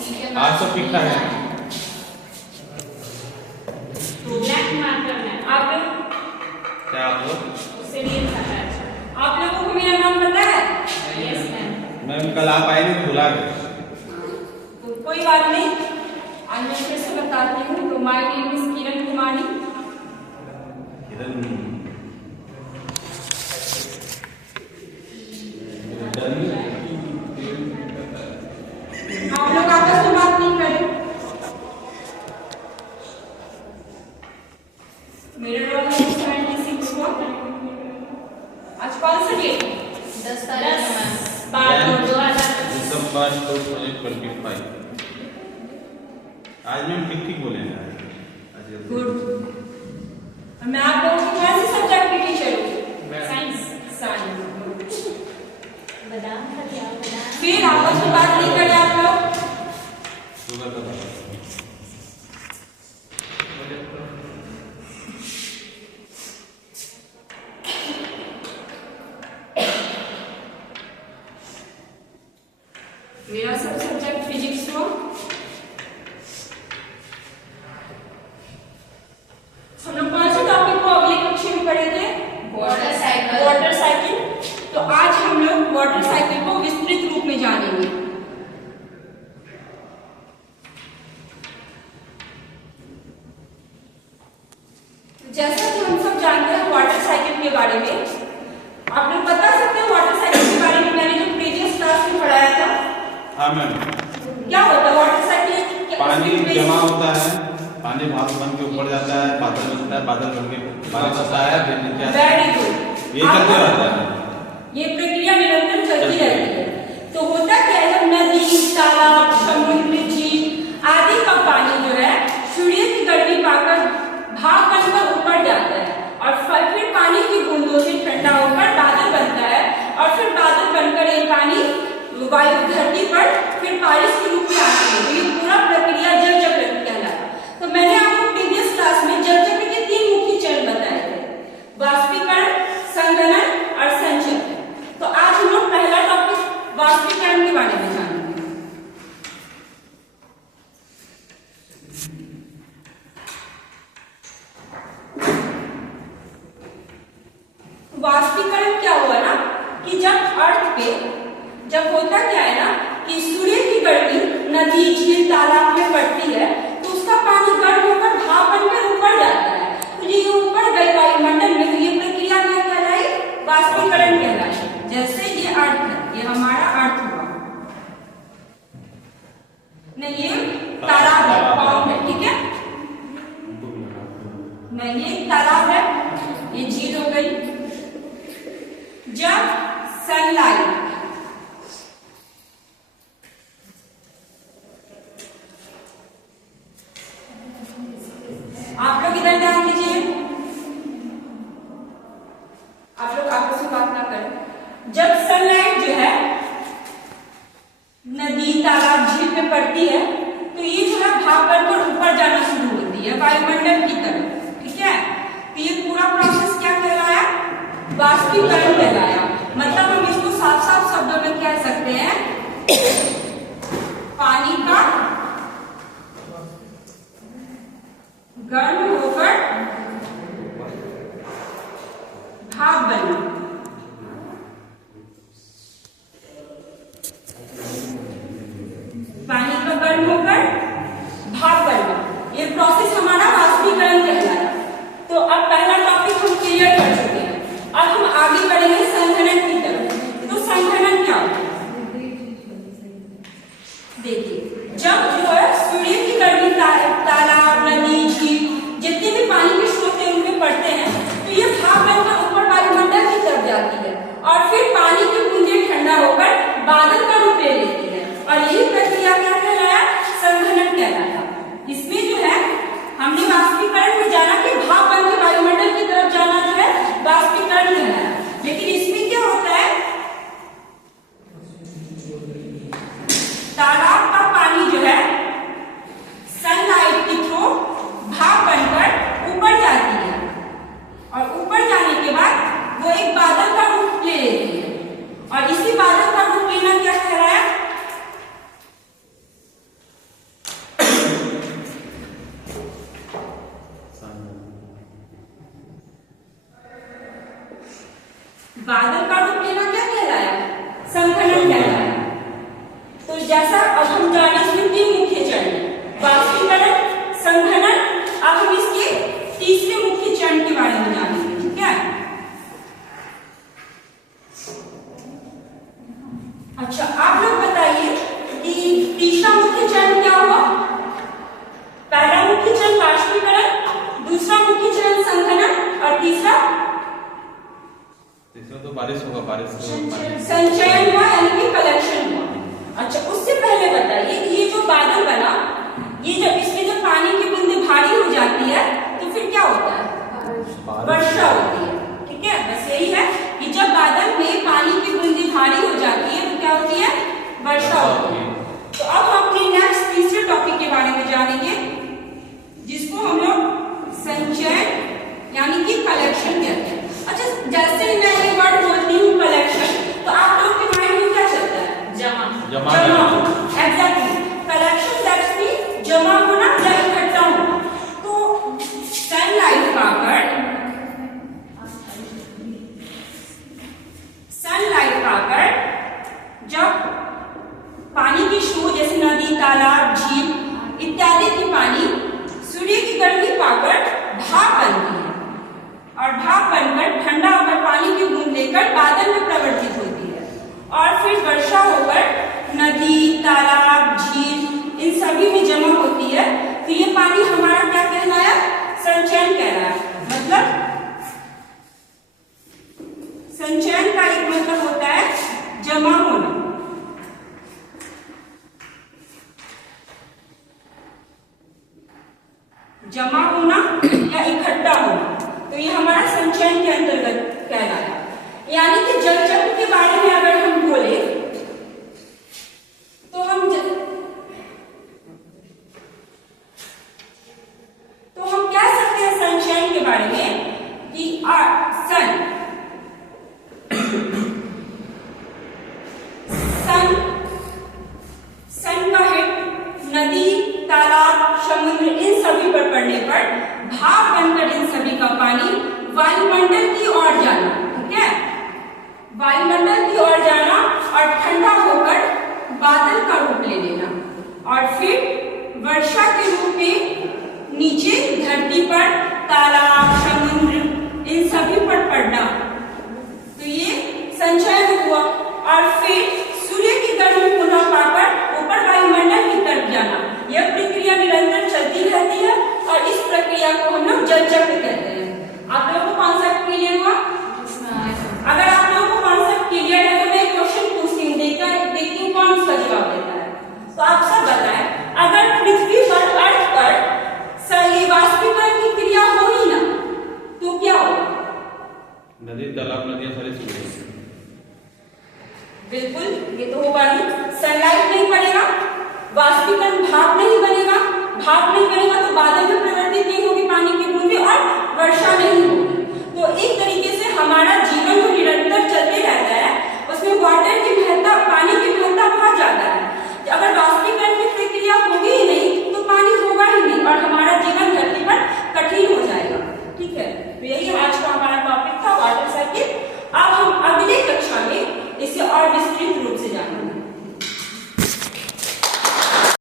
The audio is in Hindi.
आज तो ठीक ठाक है। तो ब्लैक मार्कर में आप लोग क्या आप लोग? उससे नहीं आता है। आप लोगों को मेरा नाम पता है? Yes ma'am. मैम कल आप आए नहीं, भुला गए। तो कोई बात नहीं, आज मैं फिर से बताती हूँ। तो my name is Kiran Kumari. किरण आप लोग आपस में बात नहीं करें। मेरे रोल नंबर 76 को आज कौन सा डेट? 10 12 दिसंबर 2025। आज मैम ठीक ठीक बोले हैं। गुड। मैं आप लोगों की कौन सी सब्जेक्ट की टीचर हूँ? साइंस। बादाम का क्या बादाम? फिर आपस में बात नहीं करें आप लोग। सुबह का मेरा सब सब्जेक्ट फिजिक्स हो। हम लोग कौन से टॉपिक को अगले कक्षा में पढ़े थे? Water cycle. Water cycle. तो आज हम लोग वाटर साइकिल को विस्तृत रूप में जानेंगे। जैसा कि हम सब जानते हैं वाटर साइकिल के बारे में, आप लोग बता सकते हैं वाटर साइकिल के बारे में? मैंने जो प्रीवियस क्लास में पढ़ाया था। हाँ मैम, क्या होता है वाटर साइकिल? पानी जमा होता है, पानी भाप बन के ऊपर जाता है, बादल बनता है, बादल बन के बारिश होता है, फिर नीचे आता है। Very good. ये चलते रहता है। ये प्रक्रिया निरंतर चलती रहती है। तो होता क्या है, जब नदी, तालाब, समुद्र, झील आदि का पानी जो है सूर्य की गर्मी पाकर भाप बनकर ऊपर जाता है और फिर पानी की बूंदों से ठंडा होकर बादल बनता है और फिर बादल बनकर ये पानी वायु धरती पर फिर बारिश के रूप में आती है। तो ये पूरा प्रक्रिया जल चक्र कहलाता है। तो मैंने आपको प्रीवियस क्लास में जल चक्र के 3 मुख्य चरण बताए थे: वाष्पीकरण, संघनन और संचय। तो आज हम लोग पहला टॉपिक वाष्पीकरण के बारे में जानेंगे। वाष्पीकरण क्या हुआ ना कि जब अर्थ पे जब होता क्या है ना कि सूर्य की गर्मी नदी, झील, तालाब में पड़ती है तो उसका पानी गर्म होकर भाप बनकर ऊपर जाता है। तो ये ऊपर गई वायुमंडल में, तो ये प्रक्रिया क्या कहलाई? वाष्पीकरण कहलाई। जैसे ये अर्थ है, ये हमारा अर्थ हुआ नहीं, ये तालाब है, पाउंड है, ठीक है नहीं, ये तालाब है, ये झील हो गई। जब सनलाइट आप लोग इधर ध्यान दीजिए, आप लोग आपस में बात ना करें। जब सनलाइट जो है नदी, तालाब, झील पे पड़ती है तो ये जो है भाप बनकर ऊपर जाना शुरू होती है वायुमंडल की तरफ, ठीक है। तो ये पूरा प्रोसेस क्या कहलाया? वाष्पीकरण कहलाया। मतलब हम इसको साफ साफ शब्दों में कह सकते हैं, पानी का गर्म होकर भाप बनना। पानी का गर्म होकर भाप बनना, ये प्रोसेस हमारा वाष्पीकरण कहलाया। तो अब पहला टॉपिक हम क्लियर कर चुके हैं। अब हम आगे बढ़ेंगे संघनन की तरफ। तो संघनन क्या होता है? देखिए, जब जो है सूर्य की गर्मी तालाब, नदी, झील जितने भी पानी के स्रोत हैं उनमें पड़ते हैं तो ये भाप बनकर ऊपर वायुमंडल की तरफ जाती है और फिर पानी की बूंदें ठंडा होकर बादल का रूप ले लेती है और यही प्रक्रिया क्या कहलाया? संघनन कहलाता। इसमें जो है हमने वाष्पीकरण में जाना कि भाप बनकर वायुमंडल की तरफ जाना जो है वाष्पीकरण कहलाया। लेकिन इसमें क्या होता है? तालाब का पानी जो है सनलाइट के थ्रू भाप बनकर ऊपर जाती है और ऊपर जाने के बाद वो एक बादल का रूप ले लेती है और इसी बादल का रूप लेना क्या कहलाया? बादल का रूप लेना क्या कहलाया? संघनन कहलाया। तो जैसा अब हम जाने इसमें 3 मुख्य चरण, वाष्पीकरण, संघनन, अब हम इसके तीसरे मुख्य चरण के बारे में जानेंगे। ठीक है, अच्छा आप लोग बताइए कि तीसरा मुख्य चरण क्या हुआ? पहला मुख्य चरण वाष्पीकरण, दूसरा मुख्य चरण संघनन और तीसरा तो बारिश होगा, बारिश संचयन हुआ यानी कि कलेक्शन हुआ। अच्छा उससे पहले बताइए कि ये जो बादल बना, ये जब इसमें जब पानी की बूंदें भारी हो जाती है तो फिर क्या होता है? वर्षा होती है। ठीक है, बस यही है कि जब बादल में पानी की बूंदें भारी हो जाती है तो क्या होती है? वर्षा होती है। तो अब हम अपने नेक्स्ट तीसरे टॉपिक के बारे में जानेंगे, जिसको हम लोग संचयन यानी कि कलेक्शन कहते हैं। अच्छा जैसे ही मैं ये वर्ड बोलती हूँ कलेक्शन, तो आप लोग के माइंड में क्या चलता है? जमा। एग्जैक्टली, कलेक्शन दैट्स मीन जमा होना या इकट्ठा होना। तो सनलाइट पाकर जब पानी की स्रोत जैसे नदी, तालाब, झील इत्यादि की पानी सूर्य की गर्मी पाकर भाप बनती है और भाप बनकर ठंडा होकर पानी की बूंद लेकर बादल में परिवर्तित होती है और फिर वर्षा होकर नदी, तालाब, झील इन सभी में जमा होती है। तो ये पानी हमारा क्या कहलाया? संचयन कहलाया। मतलब संचयन का एक मतलब होता है जमा होना। जमा होना या इकट्ठा होना, तो ये हमारा संचयन के अंतर्गत कहलाया। यानी कि जल चक्र के बारे में अगर हम बोले तो हम कह सकते हैं संचयन के बारे में कि सन का हिट नदी, तालाब, समुद्र इन सभी पर पड़ने पर भाप बनकर इन सभी का पानी वायुमंडल की ओर जाना। ठीक है, वायुमंडल की ओर जाना और ठंडा होकर बादल का रूप ले लेना और फिर वर्षा के रूप में नीचे धरती पर, तालाब, समुद्र इन सभी पर पड़ना। तो ये संचयन हुआ और फिर सूर्य की गर्मी पुनः पाकर ऊपर वायुमंडल की तरफ जाना। यह प्रक्रिया निरंतर चलती रहती है और इस प्रक्रिया को हम लोग जल चक्र कहते हैं। आप लोगों को कॉन्सेप्ट क्लियर हुआ? अगर आप लोगों को कॉन्सेप्ट क्लियर है तो मैं क्वेश्चन पूछती हूँ, देखती हूँ कौन इसका जवाब देता है। तो आप सब बताएं, अगर पृथ्वी पर, अर्थ पर ये वाष्पीकरण की क्रिया हो ही ना तो क्या होगा? नदी, तालाब, नदियां सारी सूख जाएंगी। बिल्कुल, ये तो होगा नहीं। सनलाइट नहीं पड़ेगा, वाष्पीकरण भाप नहीं बनेगा, भाप नहीं बनेगा तो बादल में